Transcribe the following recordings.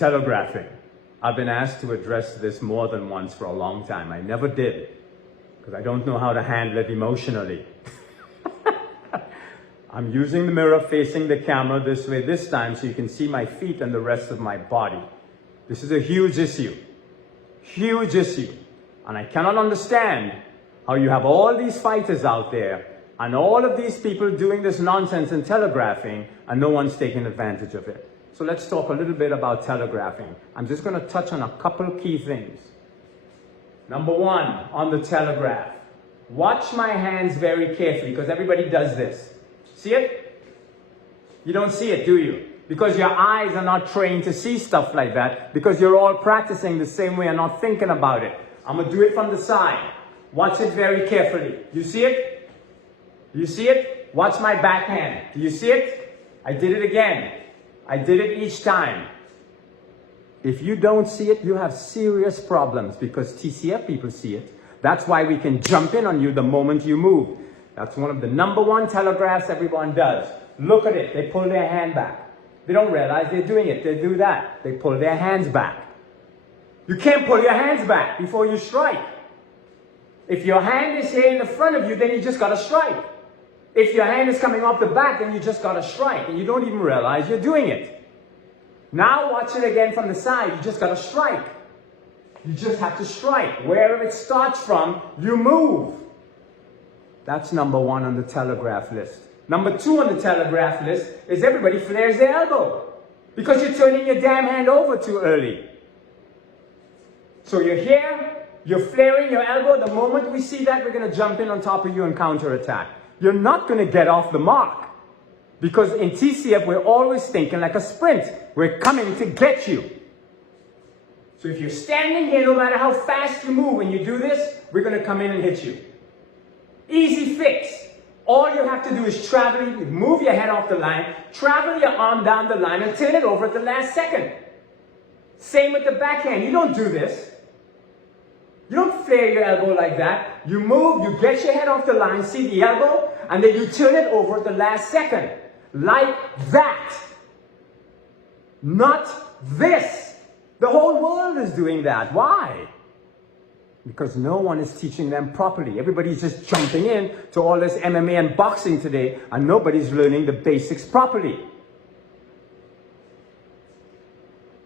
Telegraphing. I've been asked to address this more than once for a long time. I never did, because I don't know how to handle it emotionally. I'm using the mirror facing the camera this way this time so you can see my feet and the rest of my body. This is a huge issue. Huge issue. And I cannot understand how you have all these fighters out there and all of these people doing this nonsense and telegraphing and no one's taking advantage of it. So let's talk a little bit about telegraphing. I'm just going to touch on a couple key things. Number one, on the telegraph. Watch my hands very carefully because everybody does this. See it? You don't see it, do you? Because your eyes are not trained to see stuff like that, because you're all practicing the same way and not thinking about it. I'm going to do it from the side. Watch it very carefully. You see it? You see it? Watch my backhand. Do you see it? I did it again. I did it each time. If you don't see it, you have serious problems because TCF people see it. That's why we can jump in on you the moment you move. That's one of the #1 telegraphs everyone does. Look at it. They pull their hand back. They don't realize they're doing it. They do that. They pull their hands back. You can't pull your hands back before you strike. If your hand is here in the front of you, then you just got to strike. If your hand is coming off the back, then you just got to strike. And you don't even realize you're doing it. Now watch it again from the side. You just got to strike. You just have to strike. Wherever it starts from, you move. That's #1 on the telegraph list. #2 on the telegraph list is everybody flares their elbow because you're turning your damn hand over too early. So you're here, you're flaring your elbow. The moment we see that, we're going to jump in on top of you and counterattack. You're not going to get off the mark because in TCF, we're always thinking like a sprint. We're coming to get you. So if you're standing here, no matter how fast you move, when you do this, we're going to come in and hit you. Easy fix. All you have to do is travel, move your head off the line, travel your arm down the line and turn it over at the last second. Same with the backhand. You don't do this. You don't flare your elbow like that. You move, you get your head off the line, see the elbow, and then you turn it over at the last second. Like that. Not this. The whole world is doing that. Why? Because no one is teaching them properly. Everybody's just jumping in to all this MMA and boxing today, and nobody's learning the basics properly.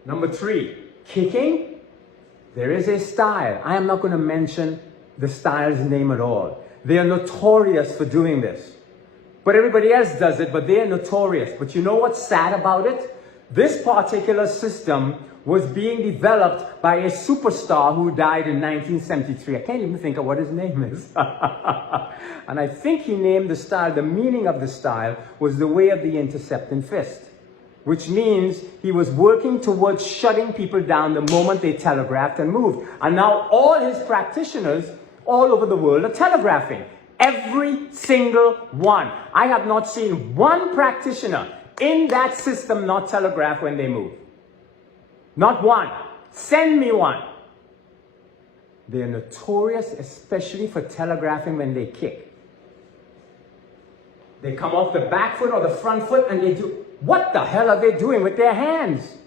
#3, kicking. There is a style. I am not going to mention the style's name at all. They are notorious for doing this. But everybody else does it, but they are notorious. But you know what's sad about it? This particular system was being developed by a superstar who died in 1973. I can't even think of what his name is. And I think he named the style, the meaning of the style was the way of the intercepting fist, which means he was working towards shutting people down the moment they telegraphed and moved. And now all his practitioners all over the world are telegraphing. Every single one. I have not seen one practitioner in that system not telegraph when they move. Not one. Send me one. They're notorious, especially for telegraphing when they kick. They come off the back foot or the front foot and they do, what the hell are they doing with their hands?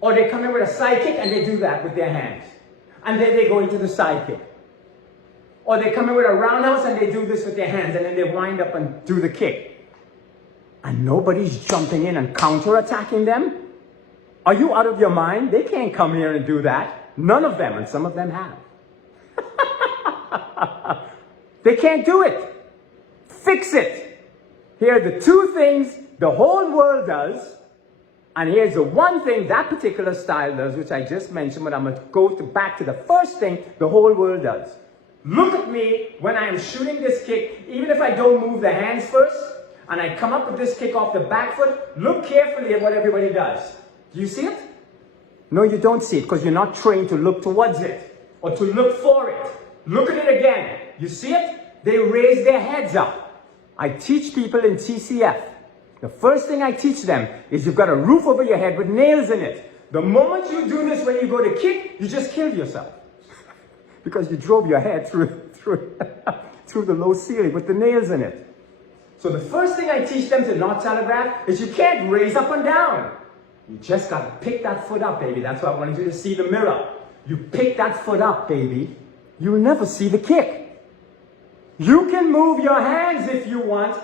Or they come in with a side kick and they do that with their hands. And then they go into the side kick. Or they come in with a roundhouse and they do this with their hands and then they wind up and do the kick. And nobody's jumping in and counterattacking them? Are you out of your mind? They can't come here and do that. None of them, and some of them have. They can't do it. Fix it. Here are the 2 things the whole world does, and here's the one thing that particular style does, which I just mentioned, but I'm going to go back to the first thing the whole world does. Look at me when I am shooting this kick, even if I don't move the hands first, and I come up with this kick off the back foot, look carefully at what everybody does. Do you see it? No, you don't see it because you're not trained to look towards it or to look for it. Look at it again. You see it? They raise their heads up. I teach people in TCF. The first thing I teach them is you've got a roof over your head with nails in it. The moment you do this when you go to kick, you just killed yourself. Because you drove your head through the low ceiling with the nails in it. So the first thing I teach them to not telegraph is you can't raise up and down. You just got to pick that foot up, baby. That's why I wanted you to see the mirror. You pick that foot up, baby. You'll never see the kick. You can move your hands if you want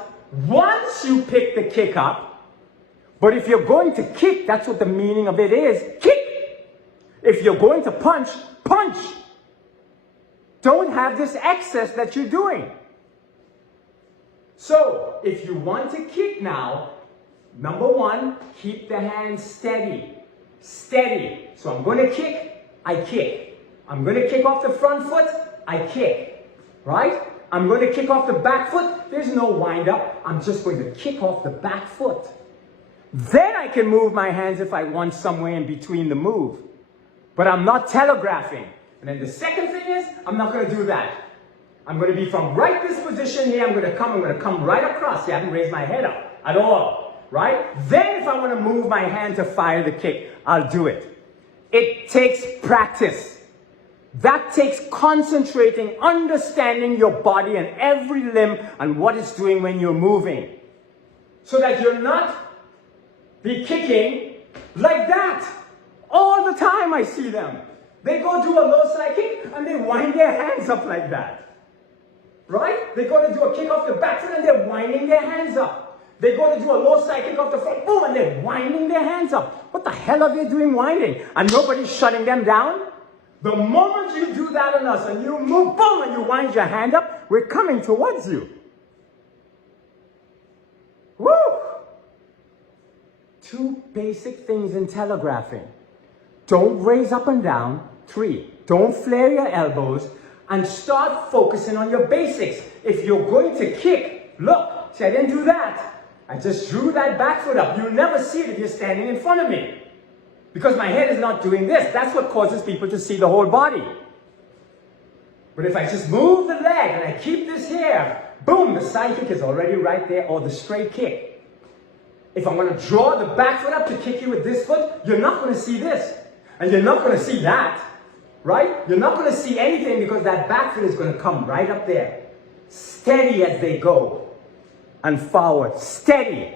once you pick the kick up. But if you're going to kick, that's what the meaning of it is. Kick. If you're going to punch, punch. Don't have this excess that you're doing. So, if you want to kick now, number one, keep the hands steady. Steady. So I'm going to kick, I kick. I'm going to kick off the front foot, I kick. Right? I'm going to kick off the back foot. There's no wind up. I'm just going to kick off the back foot. Then I can move my hands if I want somewhere in between the move. But I'm not telegraphing. And then the second thing is, I'm not going to do that. I'm going to be from right this position here. I'm going to come right across. See, I haven't raised my head up at all. Right? Then if I want to move my hand to fire the kick, I'll do it. It takes practice. That takes concentrating, understanding your body and every limb and what it's doing when you're moving. So that you're not be kicking like that. All the time I see them. They go do a low side kick and they wind their hands up like that. Right? They go to do a kick off the back foot and they're winding their hands up. They go to do a low side kick off the front, boom, and they're winding their hands up. What the hell are they doing winding? And nobody's shutting them down? The moment you do that on us and you move, boom, and you wind your hand up, we're coming towards you. Woo! Two basic things in telegraphing. Don't raise up and down. 3, don't flare your elbows. And start focusing on your basics. If you're going to kick, look, see, I didn't do that. I just drew that back foot up. You'll never see it if you're standing in front of me. Because my head is not doing this. That's what causes people to see the whole body. But if I just move the leg and I keep this here, boom, the side kick is already right there, or the straight kick. If I'm going to draw the back foot up to kick you with this foot, you're not going to see this. And you're not going to see that. Right? You're not going to see anything because that back foot is going to come right up there. Steady as they go. And forward. Steady.